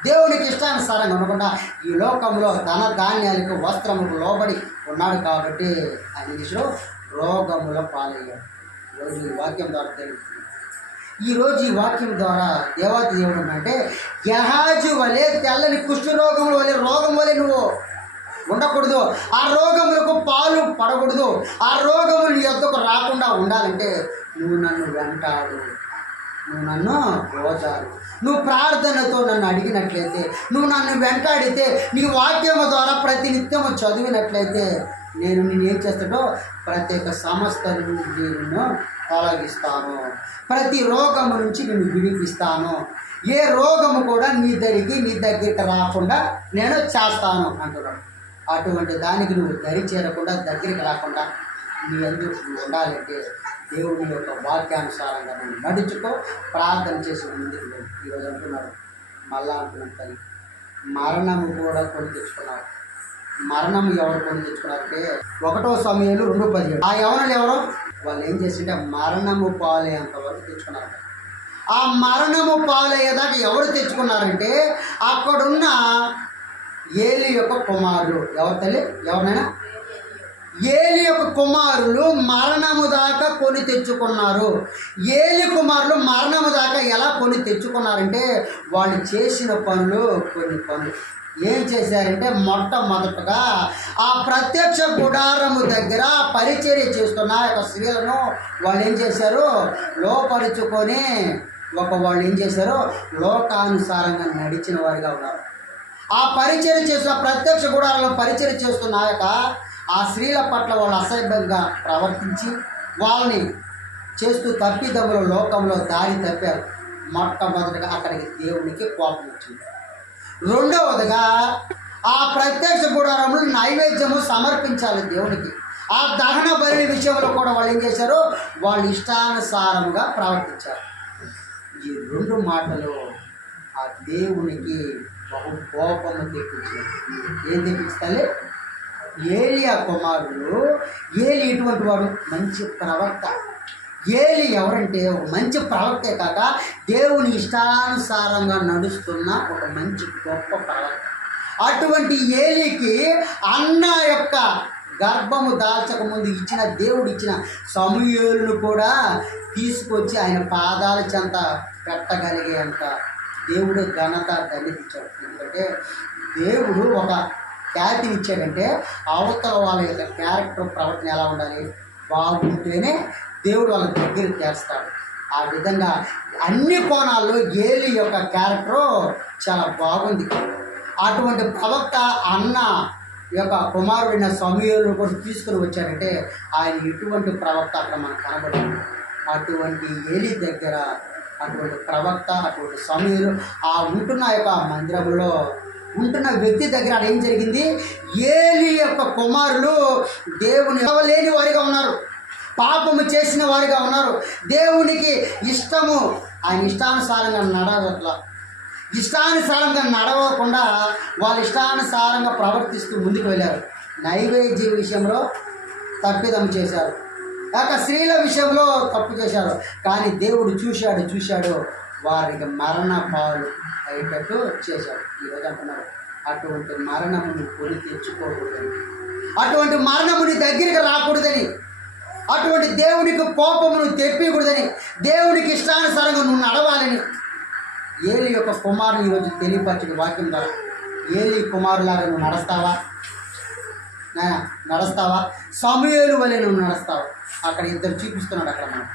దేవునికి ఇష్టానుసారంగా ఉండకుండా ఈ లోకంలో ధాన్యాలకు, వస్త్రములకు లోబడి ఉన్నాడు. కాబట్టి ఆయన దిశలో రోగముల పాలయ్యాడు. ఈరోజు ఈ వాక్యం ద్వారా తెలుస్తుంది. ఈరోజు ఈ వాక్యం ద్వారా దేవాతి దేవుడు అంటే గెహాజీ వలె తెల్లని కుష్ఠరోగముల వలె రోగం వలె నువ్వు ఉండకూడదు. ఆ రోగములకు పాలు పడకూడదు. ఆ రోగములు నీ యొద్దకు రాకుండా ఉండాలంటే నువ్వు నన్ను వెంటాడు, నువ్వు నన్ను రోజారు, నువ్వు ప్రార్థనతో నన్ను అడిగినట్లయితే, నువ్వు నన్ను వెంటాడితే, నీ వాక్యము ద్వారా ప్రతినిత్యము చదివినట్లయితే నేను ఏం చేస్తాడో ప్రత్యేక సమస్త నుండి నిన్ను తొలగిస్తాను, ప్రతి రోగము నుంచి నిన్ను విడిపిస్తాను, ఏ రోగము కూడా నీ దగ్గరికి రాకుండా నేను చేస్తాను అంటున్నాడు. అటువంటి దానికి నువ్వు దరి చేరకుండా దగ్గరికి రాకుండా నీ ఎందుకు ఉండాలంటే దేవుని యొక్క వాక్యానుసారంగా నువ్వు నడుచుకో, ప్రార్థన చేసి ముందుకు వెళ్ళు. ఈరోజు అంటున్నాడు, మళ్ళా అంటున్నాడు తల్లి, మరణము కూడా కొని తెచ్చుకున్నారు. మరణము ఎవరు కొని తెచ్చుకున్నారంటే 1 సమూయేలు 2:17. ఆ యవనులు ఎవరో వాళ్ళు ఏం చేసింటే మరణము పాలయ్యేంత వరకు తెచ్చుకున్నారు. ఆ మరణము పాలయ్యేదాకా ఎవరు తెచ్చుకున్నారంటే అక్కడున్న ఏలి యొక్క కుమారులు. ఎవరు తల్లి? ఎవరినైనా ఏలి యొక్క కుమారులు మరణము దాకా కొని తెచ్చుకున్నారు. ఏలి కుమారులు మరణము దాకా ఎలా కొని తెచ్చుకున్నారంటే వాళ్ళు చేసిన కొన్ని పనులు ఏం చేశారంటే మొట్టమొదటగా ఆ ప్రత్యక్ష గుడారము దగ్గర పరిచర్య చేస్తున్న యొక్క స్త్రీలను వాళ్ళు ఏం చేశారు, లోపరుచుకొని వాళ్ళు ఏం చేశారు, లోకానుసారంగా నడిచిన వారిగా ఉన్నారు. ఆ పరిచర్య చేస్తున్న ప్రత్యక్ష గుడారంలో పరిచర్య చేస్తున్న ఆ స్త్రీల పట్ల వాళ్ళు అసభ్యంగా ప్రవర్తించి వాళ్ళని చేస్తూ తప్పిదములు లోకంలో దారి తప్పారు. మొట్టమొదటిగా అక్కడికి దేవునికి కోపం వచ్చింది. రెండవదిగా ఆ ప్రత్యక్ష గుడారంలో నైవేద్యము సమర్పించాలి దేవునికి. ఆ దహన బలి విషయంలో కూడా వాళ్ళు ఏం చేశారు, వాళ్ళు ఇష్టానుసారంగా ప్రవర్తించారు. ఈ 2 మాటలు ఆ దేవునికి బహు కోపము తెప్పించారు. ఏం తెప్పిస్తాలి? ఏలియా కుమారులు. ఏలి ఎటువంటి వాడు? మంచి ప్రవక్త. ఏలి ఎవరంటే ఒక మంచి ప్రవక్తే కాక దేవుని ఇష్టానుసారంగా నడుస్తున్న ఒక మంచి గొప్ప ప్రవక్త. అటువంటి ఏలికి అన్న యొక్క గర్భము దాల్చక ముందు దేవుడు ఇచ్చిన సమూయేలును కూడా తీసుకొచ్చి ఆయన పాదాల చెంత పెట్టగలిగే అంత దేవుడు ఘనత ధన్యతిచ్చాడు. ఎందుకంటే దేవుడు ఒక ఖ్యాతిని ఇచ్చాడంటే అవతల వాళ్ళ యొక్క క్యారెక్టర్ ప్రవర్తన ఎలా ఉండాలి, బాగుంటేనే దేవుడు వాళ్ళ దగ్గర చేస్తాడు. ఆ విధంగా అన్ని కోణాల్లో ఏలి యొక్క క్యారెక్టరు చాలా బాగుంది. అటువంటి ప్రవక్త అన్న యొక్క కుమారుడైన సమూయేలును కూడా తీసుకుని వచ్చాడంటే ఆయన ఎటువంటి ప్రవక్త అక్కడ మనకు కనబడింది. అటువంటి ఏలి దగ్గర అటువంటి ప్రవక్త, అటువంటి సమూయేలు ఆ ఉంటున్న యొక్క మందిరంలో ఉంటున్న వ్యక్తి దగ్గర ఏం జరిగింది, ఏలి యొక్క కుమారులు దేవుని లేని వారిగా ఉన్నారు, పాపము చేసిన వారిగా ఉన్నారు. దేవునికి ఇష్టము ఆయన ఇష్టానుసారంగా ఇష్టానుసారంగా నడవకుండా వాళ్ళు ఇష్టానుసారంగా ప్రవర్తిస్తూ ముందుకు వెళ్ళారు. నైవేద్య విషయంలో తప్పిదం చేశారు, కాక స్త్రీల విషయంలో తప్పు చేశారు. కానీ దేవుడు చూశాడు వారికి మరణ పాలు అయ్యేటట్టు చేశాడు. ఈరోజు అంటున్నారు, అటువంటి మరణమును కొని తెచ్చుకోకూడదని, అటువంటి మరణముని దగ్గరికి రాకూడదని, అటువంటి దేవునికి కోపమును తెప్పకూడదని, దేవునికి ఇష్టానుసారంగా నువ్వు నడవాలని ఏలి యొక్క కుమారుని ఈరోజు తెలియపరచిన వాక్యం ద్వారా. ఏలి కుమారులాగా నువ్వు నడుస్తావా? సమూయేలు వలె నువ్వు నడుస్తావా? అక్కడ ఇద్దరు చూపిస్తున్నాడు. అక్కడ మనం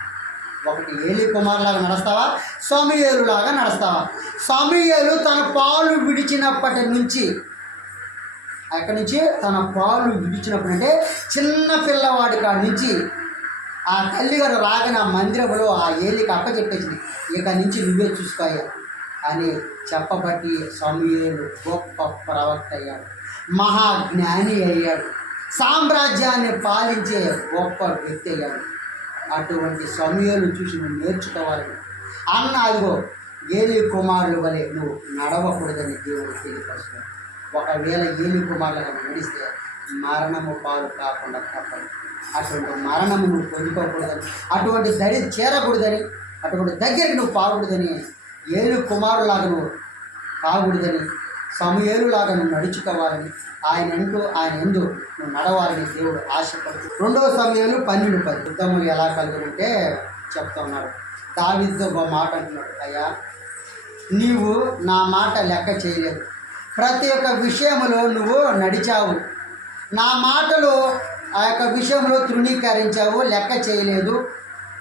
ఒకటి ఏలి కుమారులాగా నడుస్తావా, సమూయేలులాగా నడుస్తావా? సమూయేలు తన పాలు విడిచినప్పటి నుంచి, అక్కడి నుంచి తన పాలు విడిచినప్పుడు అంటే చిన్న పిల్లవాడి కాడి నుంచి ఆ తల్లిగారు రాగానే ఆ మందిరంలో ఆ ఏలికి అప్పచెప్పేసింది, ఇక నుంచి నువ్వే చూసుకోయా అని చెప్పబట్టి సమూయేలు గొప్ప ప్రవక్త అయ్యాడు, మహాజ్ఞాని అయ్యాడు, సామ్రాజ్యాన్ని పాలించే గొప్ప వ్యక్తి అయ్యాడు. అటువంటి సమూయేలు చూసి నువ్వు నేర్చుకోవాలని అన్న అదిగో ఏలి కుమారుల వలె నువ్వు నడవకూడదని దేవుడు తెలియపరుస్తున్నాడు. ఒకవేళ ఏలి కుమారులుగా నడిస్తే మరణము పాలు కాకుండా తప్పదు. అటువంటి మరణము నువ్వు పొందుకోకూడదని, అటువంటి దరి చేరకూడదని, అటువంటి దగ్గరికి నువ్వు పాకూడదని, ఏలి కుమారులాగా నువ్వు కాకూడదని, సమూయేలులాగా నువ్వు నడుచుకోవాలని, ఆయన యందు నువ్వు నడవాలని దేవుడు ఆశపడు. 2 సమూయేలు 12:10 యుద్ధములు ఎలా కలుగునంటే చెప్తా ఉన్నాడు. దావీదుతో ఒక మాట అంటున్నాడు, అయ్యా నీవు నా మాట లెక్క చేయలేదు, ప్రతి ఒక్క విషయంలో నువ్వు నడిచావు, నా మాటలు ఆ యొక్క విషయంలో తృణీకరించావు, లెక్క చేయలేదు,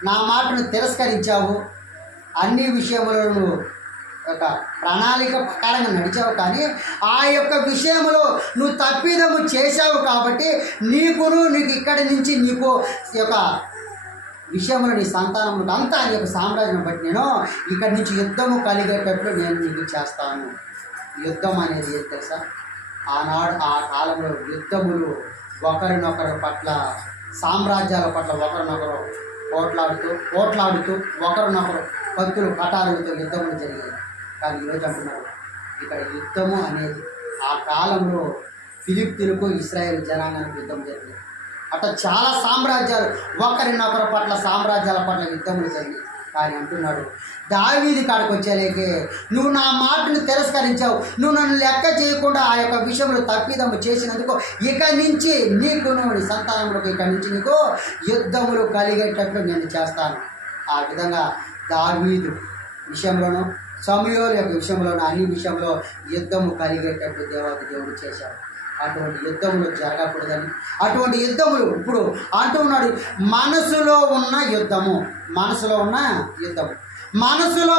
నా మాటను తిరస్కరించావు, అన్ని విషయంలో నువ్వు ఒక ప్రణాళిక ప్రకారంగా నడిచావు, కానీ ఆ యొక్క విషయంలో నువ్వు తప్పిదము చేశావు కాబట్టి నీకు ఇక్కడి నుంచి నీకు యొక్క విషయంలో నీ సంతానములకు అంతా నీ యొక్క సామ్రాజ్యం బట్టి నేను ఇక్కడి నుంచి యుద్ధము కలిగేటట్లు నేను నీకు చేస్తాను. యుద్ధం అనేది ఏది తెలుసా? ఆనాడు ఆ కాలంలో యుద్ధములు ఒకరినొకరి పట్ల, సామ్రాజ్యాల పట్ల ఒకరినొకరు పోట్లాడుతూ ఒకరినొకరు కత్తులు కటారులతో యుద్ధములు జరిగాయి. కానీ ఈరోజు అంటున్నారు ఇక్కడ యుద్ధము అనేది ఆ కాలంలో ఫిలిష్తీయులకు ఇశ్రాయేలు జనాంగానికి యుద్ధం జరిగింది. అట్లా చాలా సామ్రాజ్యాలు ఒకరినొకరి పట్ల, సామ్రాజ్యాల పట్ల యుద్ధములు జరిగాయి. కానీ అంటున్నాడు దావీదు కాడికి వచ్చేలేకే నువ్వు నా మాటను తిరస్కరించావు, నువ్వు నన్ను లెక్క చేయకుండా ఆ యొక్క విషయంలో తప్పిదము చేసినందుకు ఇక నుంచి నీకు నీ సంతానములకు ఇక నుంచి నీకు యుద్ధములు కలిగేటట్లు నేను చేస్తాను. ఆ విధంగా దావీదు విషయంలోనూ సమూయేలు యొక్క విషయంలోనూ అన్ని విషయంలో యుద్ధము కలిగేటట్లు దేవాది దేవుడు చేశాడు. అటువంటి యుద్ధములు జరగకూడదని, అటువంటి యుద్ధములు ఇప్పుడు అంటున్నాడు మనసులో ఉన్న యుద్ధము. మనసులో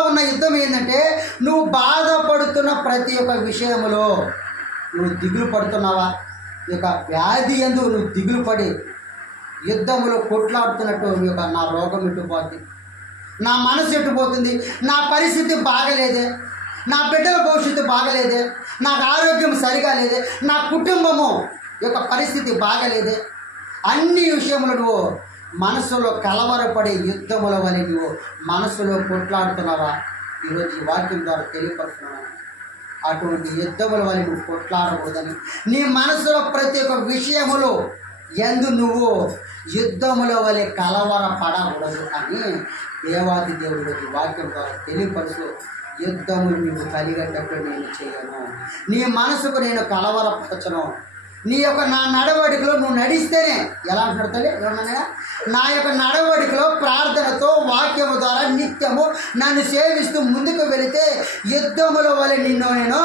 ఉన్న యుద్ధం ఏంటంటే నువ్వు బాధపడుతున్న ప్రతి ఒక్క విషయములో నువ్వు దిగులు పడుతున్నావా? ఈ యొక్క వ్యాధి యందు నువ్వు దిగులు పడి యుద్ధములో కొట్లాడుతున్నట్టు నీ యొక్క నా రోగం ఎట్టుపోద్ది, నా మనసు ఎట్టుపోతుంది, నా పరిస్థితి బాగలేదే, నా బిడ్డల భవిష్యత్తు బాగలేదే, నాకు ఆరోగ్యం సరిగా లేదే, నా కుటుంబము యొక్క పరిస్థితి బాగలేదే, అన్ని విషయములు నువ్వు మనసులో కలవరపడే యుద్ధముల వలె నువ్వు మనసులో కొట్లాడుతున్నావా? ఈరోజు ఈ వాక్యం ద్వారా తెలియపరుస్తున్నాను. అటువంటి యుద్ధముల వలె నువ్వు కొట్లాడకూడదని, నీ మనసులో ప్రతి ఒక్క విషయములో ఎందు నువ్వు యుద్ధముల వలె కలవరపడకూడదు అని దేవాది దేవుడు ఈ వాక్యం ద్వారా తెలియపరుస్తూ, యుద్ధములు నీవు కలిగేటప్పుడు నేను చేయను, నీ మనసుకు నేను కలవరపరచను, నీ యొక్క నా నడవడికలో నువ్వు నడిస్తేనే ఎలా అంటున్నాడు తల్లి ఏమన్నా, నా యొక్క నడవడికలో ప్రార్థనతో వాక్యము ద్వారా నిత్యము నన్ను సేవిస్తూ ముందుకు వెళితే యుద్ధముల వలె నిన్ను నేను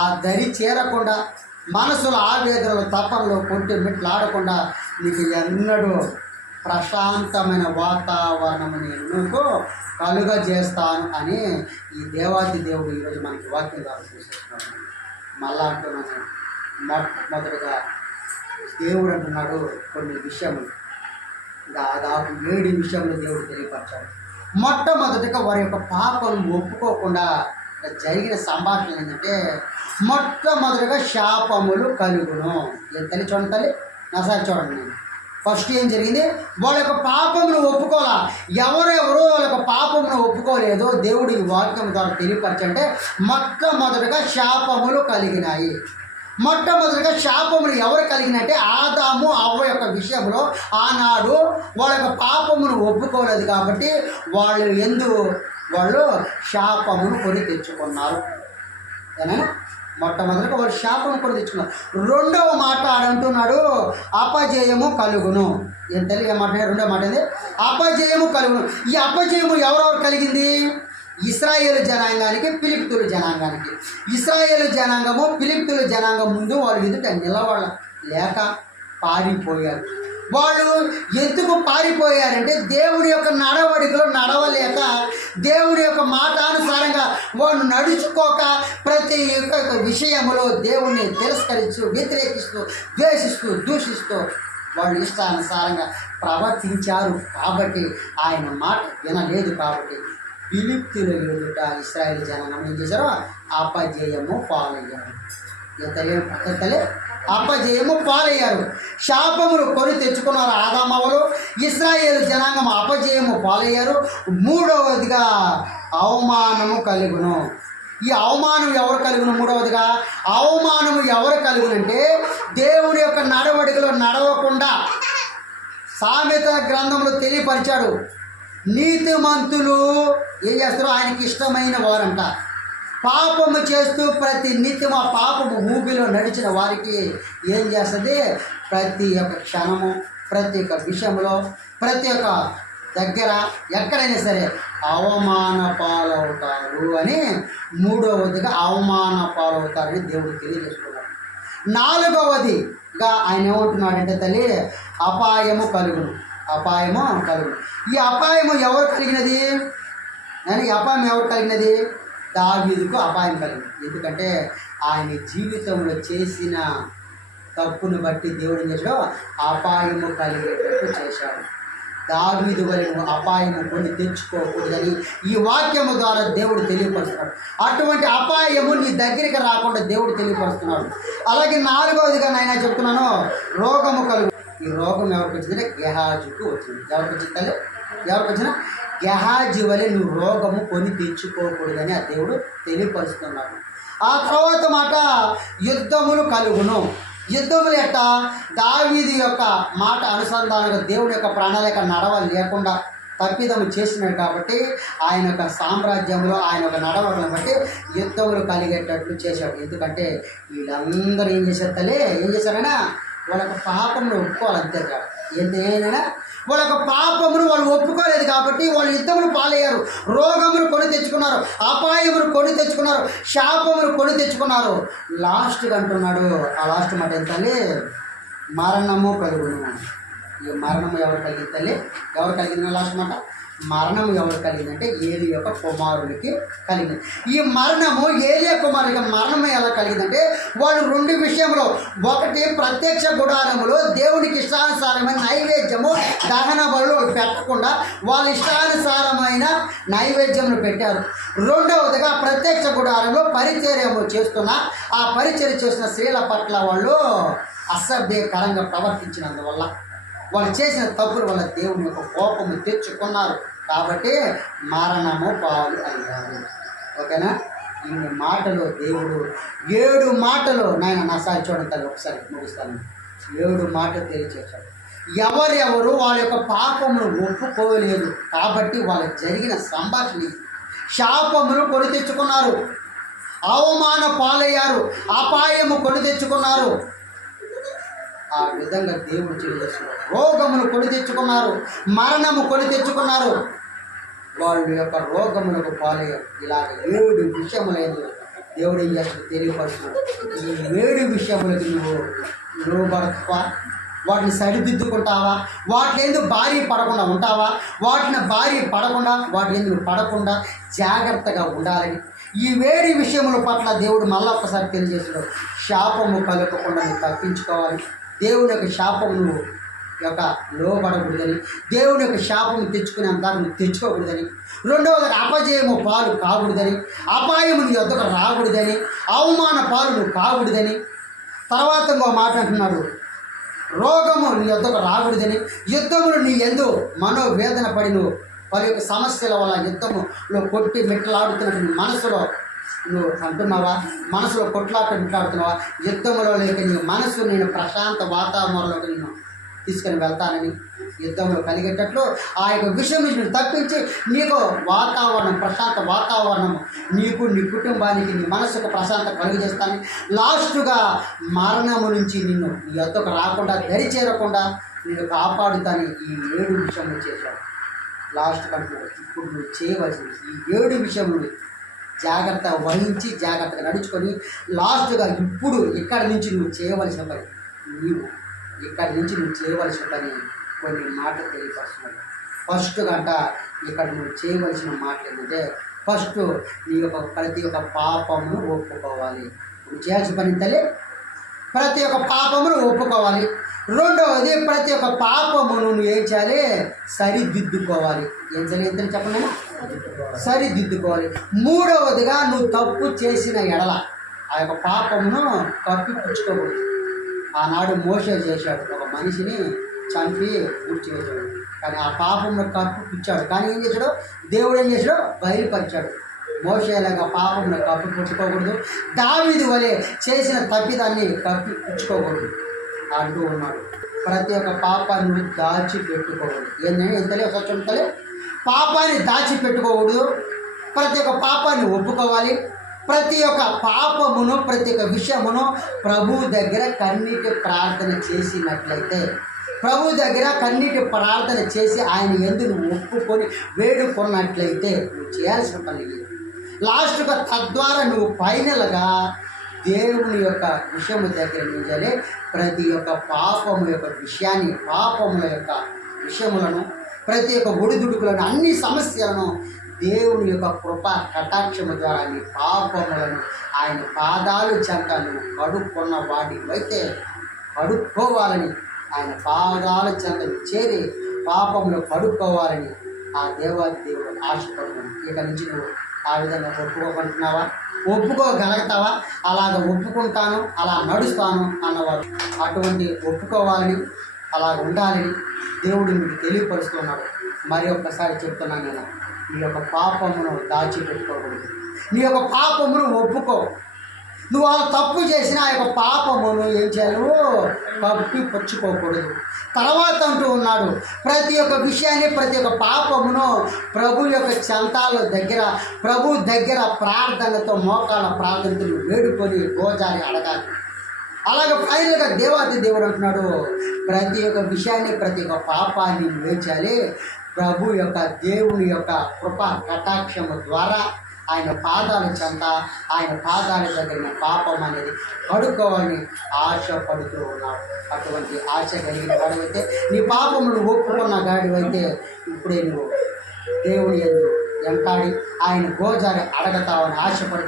ఆ దరి చేరకుండా, మనసులో ఆవేదనలు తపనలు కొట్టి మిట్లాడకుండా నీకు ఎన్నడూ ప్రశాంతమైన వాతావరణము నేను నీకు కలుగజేస్తాను అని ఈ దేవాది దేవుడు ఈరోజు మనకి వాక్యం ద్వారా చూసేస్తున్నాడు. మళ్ళా అంటున్నాను, మొట్టమొదటిగా దేవుడు అంటున్నాడు కొన్ని విషయములు, దాదాపు 7 విషయంలో దేవుడు తెలియపరచాడు. మొట్టమొదటిగా వారి యొక్క పాపం ఒప్పుకోకుండా జరిగిన సంభాషణ ఏంటంటే, మొట్టమొదటిగా శాపములు కలుగును. ఏం తల్లి చూడండి, తల్లి నాసారి చూడండి. నేను ఫస్ట్ ఏం జరిగింది, వాళ్ళ యొక్క పాపమును ఒప్పుకోవాలా. ఎవరెవరో వాళ్ళ యొక్క పాపమును ఒప్పుకోలేదో దేవుడు ఈ వాక్యం ద్వారా తెలియపరచంటే, మొట్టమొదటిగా శాపములు కలిగినాయి. మొట్టమొదటిగా శాపములు ఎవరు కలిగినట్టే ఆదాము అవ్వ యొక్క విషయంలో ఆనాడు వాళ్ళ యొక్క పాపమును ఒప్పుకోలేదు కాబట్టి వాళ్ళు శాపమును కొని తెచ్చుకున్నారు. ఏనా మొట్టమొదటిగా వాళ్ళు శాపం కొని తెచ్చుకున్నారు. రెండవ మాట ఆడంటున్నాడు అపజయము కలుగును. ఏం తెలియ మాట, రెండవ మాట ఏంది, అపజయము కలుగును. ఈ అపజయము ఎవరెవరు కలిగింది? ఇశ్రాయేలు జనాంగానికి, ఫిలిష్తీయుల జనాంగానికి. ఇశ్రాయేలు జనాంగము ఫిలిష్తీయుల జనాంగం ముందు వాళ్ళు ఎదుట నిలబడలేక పారిపోయారు. వాళ్ళు ఎందుకు పారిపోయారంటే దేవుడి యొక్క నడవడికలో నడవలేక, దేవుడి యొక్క మాటానుసారంగా వాళ్ళు నడుచుకోక, ప్రతి ఒక్క విషయంలో దేవుణ్ణి తిరస్కరిస్తూ, వ్యతిరేకిస్తూ, ద్వేషిస్తూ, దూషిస్తూ వాళ్ళు ఇష్టానుసారంగా ప్రవర్తించారు. కాబట్టి ఆయన మాట వినలేదు. కాబట్టి ఫిలిష్తీయుల ఎదుట ఇశ్రాయేలు జనాంగం ఏం చేశారో అపజయము పాలయ్యారు. అపజయము పాలయ్యారు. శాపములు కొని తెచ్చుకున్నారు ఆదామవలు. ఇశ్రాయేలు జనాంగం అపజయము పాలయ్యారు. మూడవదిగా అవమానము కలుగును. ఈ అవమానం ఎవరు కలుగును? మూడవదిగా అవమానము ఎవరు కలుగునంటే, దేవుడి యొక్క నడవడికలో నడవకుండా సామెతల గ్రంథంలో తెలియపరిచాడు. నీతిమంతులు ఏం చేస్తారో ఆయనకి ఇష్టమైన వారంట. పాపము చేస్తూ ప్రతి నిత్యం ఆ పాపము ఊబిలో నడిచిన వారికి ఏం చేస్తుంది? ప్రతి ఒక్క క్షణము, ప్రతి ఒక్క విషయంలో, ప్రతి ఒక్క దగ్గర ఎక్కడైనా సరే అవమాన పాలవుతారు అని, మూడవదిగా అవమాన పాలవుతారని దేవుడు తెలియజేసుకున్నాడు. నాలుగవదిగా ఆయన ఏమంటున్నాడంటే తల్లి, అపాయము కలుగును. అపాయము కలుగును. ఈ అపాయము ఎవరు కలిగినది? ఈ అపాయం ఎవరు కలిగినది? దావీదుకు అపాయం కలిగింది. ఎందుకంటే ఆయన జీవితంలో చేసిన తప్పును బట్టి దేవుడు ఏం చేశాడు? అపాయము కలిగేటట్టు చేశాడు. దావీదు వలె నువ్వు అపాయము కొని తెచ్చుకోకూడదని ఈ వాక్యము ద్వారా దేవుడు తెలియపరుస్తున్నాడు. అటువంటి అపాయము నీ దగ్గరికి రాకుండా దేవుడు తెలియపరుస్తున్నాడు. అలాగే నాలుగవదిగా నాయన చెప్తున్నాను, రోగము కలుగు. ఈ రోగం ఎవరికి వచ్చిందంటే గెహాజుకు వచ్చింది. ఎవరికి వచ్చింది? ఎవరికి వచ్చినా గెహాజీ వలె నువ్వు రోగము కొని తెచ్చుకోకూడదని ఆ దేవుడు తెలియపరుస్తున్నాడు. ఆ తర్వాత మాట, యుద్ధములు కలుగును. యుద్ధములు ఎట్ట? దావీదు యొక్క మాట అనుసంధానంగా దేవుని యొక్క ప్రణాళిక నడవ లేకుండా తప్పిదము చేసినాడు కాబట్టి ఆయన యొక్క సామ్రాజ్యంలో ఆయన యొక్క నడవలను బట్టి యుద్ధములు కలిగేటట్లు చేశాడు. ఎందుకంటే వీళ్ళందరూ ఏం చేశారు తల్లి? ఏం చేశారైనా వాళ్ళకి పాపమును ఒప్పుకోవాలి. అంతే కాదు, ఏంటైనా వాళ్ళ పాపమును వాళ్ళు ఒప్పుకోలేదు కాబట్టి వాళ్ళు యుద్ధములు పాలయ్యారు. రోగములు కొని తెచ్చుకున్నారు, అపాయములు కొని తెచ్చుకున్నారు, శాపములు కొని తెచ్చుకున్నారు. లాస్ట్గా అంటున్నాడు, ఆ లాస్ట్ మాట ఏంటంటే మరణము కలుగును. ఈ మరణము ఎవరు కలిగింది? ఎవరు కలిగింది? లాస్ట్ మాట మరణము ఎవరు కలిగిందంటే ఏలి యొక్క కుమారుడికి కలిగింది. ఈ మరణము ఏలియా కుమారుడికి మరణము ఎలా కలిగిందంటే వాళ్ళు రెండు విషయంలో, ఒకటి ప్రత్యక్ష గుడారములో దేవునికి ఇష్టానుసారమైన నైవేద్యము దహన బలులు పెట్టకుండా వాళ్ళ ఇష్టానుసారమైన నైవేద్యములు పెట్టారు. రెండవదిగా ప్రత్యక్ష గుడారంలో పరిచర్యము చేస్తున్న ఆ పరిచర్య చేసిన స్త్రీల పట్ల వాళ్ళు అసభ్యకరంగా ప్రవర్తించినందువల్ల, వాళ్ళు చేసిన తప్పుల వల్ల దేవుని యొక్క కోపము తెచ్చుకున్నారు. కాబట్టి మరణము పాలు అయ్యారు. ఓకేనా? ఇన్ని మాటలు దేవుడు 7 మాటలు నాయన నా సారి చూడండి, ఒకసారి ముగిస్తాను. 7 మాటలు తెలియచేశాడు. ఎవరెవరు వాళ్ళ యొక్క పాపమును ఒప్పుకోలేదు కాబట్టి వాళ్ళకి జరిగిన సంభాషణ, శాపమును కొని తెచ్చుకున్నారు, అవమాన పాలయ్యారు, అపాయము కొని తెచ్చుకున్నారు. ఆ విధంగా దేవుడు చేస్తున్నారు. రోగమును కొని తెచ్చుకున్నారు, మరణము కొని తెచ్చుకున్నారు, వాళ్ళ యొక్క రోగములకు పాలయ్యారు. ఇలాగ 7 విషయములైంది దేవుడు ఏం చేస్తాడు తెలియపరుస్తున్నాడు. ఈ 7 విషయములకి నువ్వు లోబడతావా? వాటిని సరిదిద్దుకుంటావా? వాటి ఎందుకు భారీ పడకుండా ఉంటావా? వాటిని భారీ పడకుండా, వాటి ఎందుకు పడకుండా జాగ్రత్తగా ఉండాలని ఈ 7 విషయముల పట్ల దేవుడు మళ్ళీ ఒక్కసారి తెలియజేస్తాడు. శాపము కలగకుండా నువ్వు తప్పించుకోవాలి. దేవుని యొక్క శాపము నువ్వు యొక్క లోబడకూడదని, దేవుని యొక్క శాపము తెచ్చుకునేంత నువ్వు తెచ్చుకోకూడదని, రెండవది అపజయము పాలు కాకూడదని, అపాయము నీ యొద్దకు రాకూడదని, అవమాన పాలు నువ్వు కాకూడదని, తర్వాత ఇంకో మాట అంటున్నాడు, రోగము నీ యొద్దకు రాకూడదని, యుద్ధములు నీ ఎందు మనోవేదన పడి నువ్వు వారి యొక్క సమస్యల వల్ల యుద్ధములో కొట్టి మెట్టలాడుతున్నట్టు నీ మనసులో నువ్వు అంటున్నావా? మనసులో కొట్లాట మాట్లాడుతున్నావా? యుద్ధంలో లేక నీ మనసు నేను ప్రశాంత వాతావరణంలోకి నేను తీసుకొని వెళ్తానని, యుద్ధంలో కలిగేటట్లు ఆ యొక్క విషయం నుంచి నువ్వు తప్పించి నీకు వాతావరణం, ప్రశాంత వాతావరణం నీకు, నీ కుటుంబానికి, నీ మనసుకు ప్రశాంత కలుగజేస్తాను. లాస్ట్గా మరణము నుంచి నిన్ను నీ యొద్దకు రాకుండా, దరి చేరకుండా నేను కాపాడుతాను. ఈ 7 విషయములు చేశాడు. లాస్ట్ కంటున్నాడు, ఇప్పుడు నువ్వు చేయవలసింది ఈ 7 విషయములు జాగ్రత్త వహించి జాగ్రత్తగా నడుచుకొని లాస్ట్గా ఇప్పుడు ఇక్కడి నుంచి నువ్వు చేయవలసిన పని, ఇక్కడి నుంచి నువ్వు చేయవలసిన పని కొన్ని మాటలు తెలియపరుస్తున్నాడు. ఫస్ట్ గంట ఇక్కడ నువ్వు చేయవలసిన మాటలు ఏంటంటే, ఫస్ట్ నీ యొక్క ప్రతి ఒక్క పాపమును ఒప్పుకోవాలి. నువ్వు చేయాల్సిన పని తల్లి, ప్రతి ఒక్క పాపమును ఒప్పుకోవాలి. రెండవది ప్రతి ఒక్క పాపమును నువ్వు ఏం చేయాలి? సరిదిద్దుకోవాలి. ఏం చేయాలి? ఎంత చెప్పండి? సరిదిద్దుకోవాలి. మూడవదిగా నువ్వు తప్పు చేసిన ఎడల ఆ యొక్క పాపమును కప్పిపుచ్చుకోకూడదు. ఆనాడు మోషే చేశాడు, ఒక మనిషిని చంపి పూర్తి చేశాడు, కానీ ఆ పాపమును కప్పిపుచ్చాడు. కానీ ఏం చేశాడు? దేవుడు ఏం చేశాడు? బయలుపరిచాడు. మోషేలాగా పాపమును కప్పిపుచ్చుకోకూడదు, దావీదు వలె చేసిన తప్పిదాన్ని కప్పిపుచ్చుకోకూడదు అంటూ ఉన్నాడు. ప్రతి ఒక్క పాపాన్ని దాచిపెట్టుకోకూడదు. ఏంటంటే ఎంతలే ఒకసారి పాపాన్ని దాచిపెట్టుకోకూడదు. ప్రతి ఒక్క పాపాన్ని ఒప్పుకోవాలి. ప్రతి ఒక్క పాపమును, ప్రతి ఒక్క విషయమును ప్రభు దగ్గర కన్నీటి ప్రార్థన చేసినట్లయితే, ప్రభు దగ్గర కన్నీటి ప్రార్థన చేసి ఆయన ఎందుకు ఒప్పుకొని వేడుకున్నట్లయితే నువ్వు చేయాల్సిన పని లేదు. లాస్ట్గా తద్వారా నువ్వు ఫైనల్గా దేవుని యొక్క విషయము దగ్గర నుంచే ప్రతి ఒక్క పాపము యొక్క విషయాన్ని, పాపముల యొక్క విషయములను, ప్రతి ఒక్క ఒడిదుడుకులను, అన్ని సమస్యలను దేవుని యొక్క కృప కటాక్షము ద్వారా నీ పాపములను ఆయన పాదాలు చెంత నువ్వు కడుక్కున్న వాటివైతే కడుక్కోవాలని, ఆయన పాదాల చెంత చేరి పాపములు కడుక్కోవాలని ఆ దేవాది దేవుడు ఆశపడుతున్నాడు. ఇక నుంచి నువ్వు ఆ విధంగా ఒప్పుకోకుంటున్నావా? ఒప్పుకోగలుగుతావా? అలాగ ఒప్పుకుంటాను, అలా నడుస్తాను అన్నవాడు అటువంటి ఒప్పుకోవాలని, అలా ఉండాలని దేవుడు మీకు తెలియపరుస్తున్నాడు. మరి ఒక్కసారి చెప్తున్నాను నేను, నీ యొక్క పాపమును దాచిపెట్టుకోకూడదు. నీ యొక్క పాపమును ఒప్పుకో. నువ్వు ఆ తప్పు చేసిన ఆ యొక్క పాపమును ఏం చేయాలి? కప్పి పుచ్చుకోకూడదు. తర్వాత అంటూ ఉన్నాడు, ప్రతి ఒక్క విషయాన్ని, ప్రతి ఒక్క పాపమును ప్రభు యొక్క చెంతాల దగ్గర, ప్రభు దగ్గర ప్రార్థనతో, మోకాళ్ళ ప్రార్థనతో వేడుకొని గోజారి అడగాలి. అలాగే ఫైనల్గా దేవాది దేవుడు అంటున్నాడు, ప్రతి ఒక్క విషయాన్ని, ప్రతి ఒక్క పాపాన్ని వేచాలి ప్రభు యొక్క దేవుని యొక్క కృప కటాక్షము ద్వారా ఆయన పాదాల చెంత, ఆయన పాదాల దగ్గర పాపం అనేది కడుక్కోవాలని ఆశపడుతూ ఉన్నాడు. అటువంటి ఆశ కలిగిన వాడివైతే, నీ పాపమును ఒప్పుకున్న గాడివైతే ఇప్పుడే నువ్వు దేవుని యందు వెంటాడి ఆయన గోజారి అడగతావని ఆశపడుతూ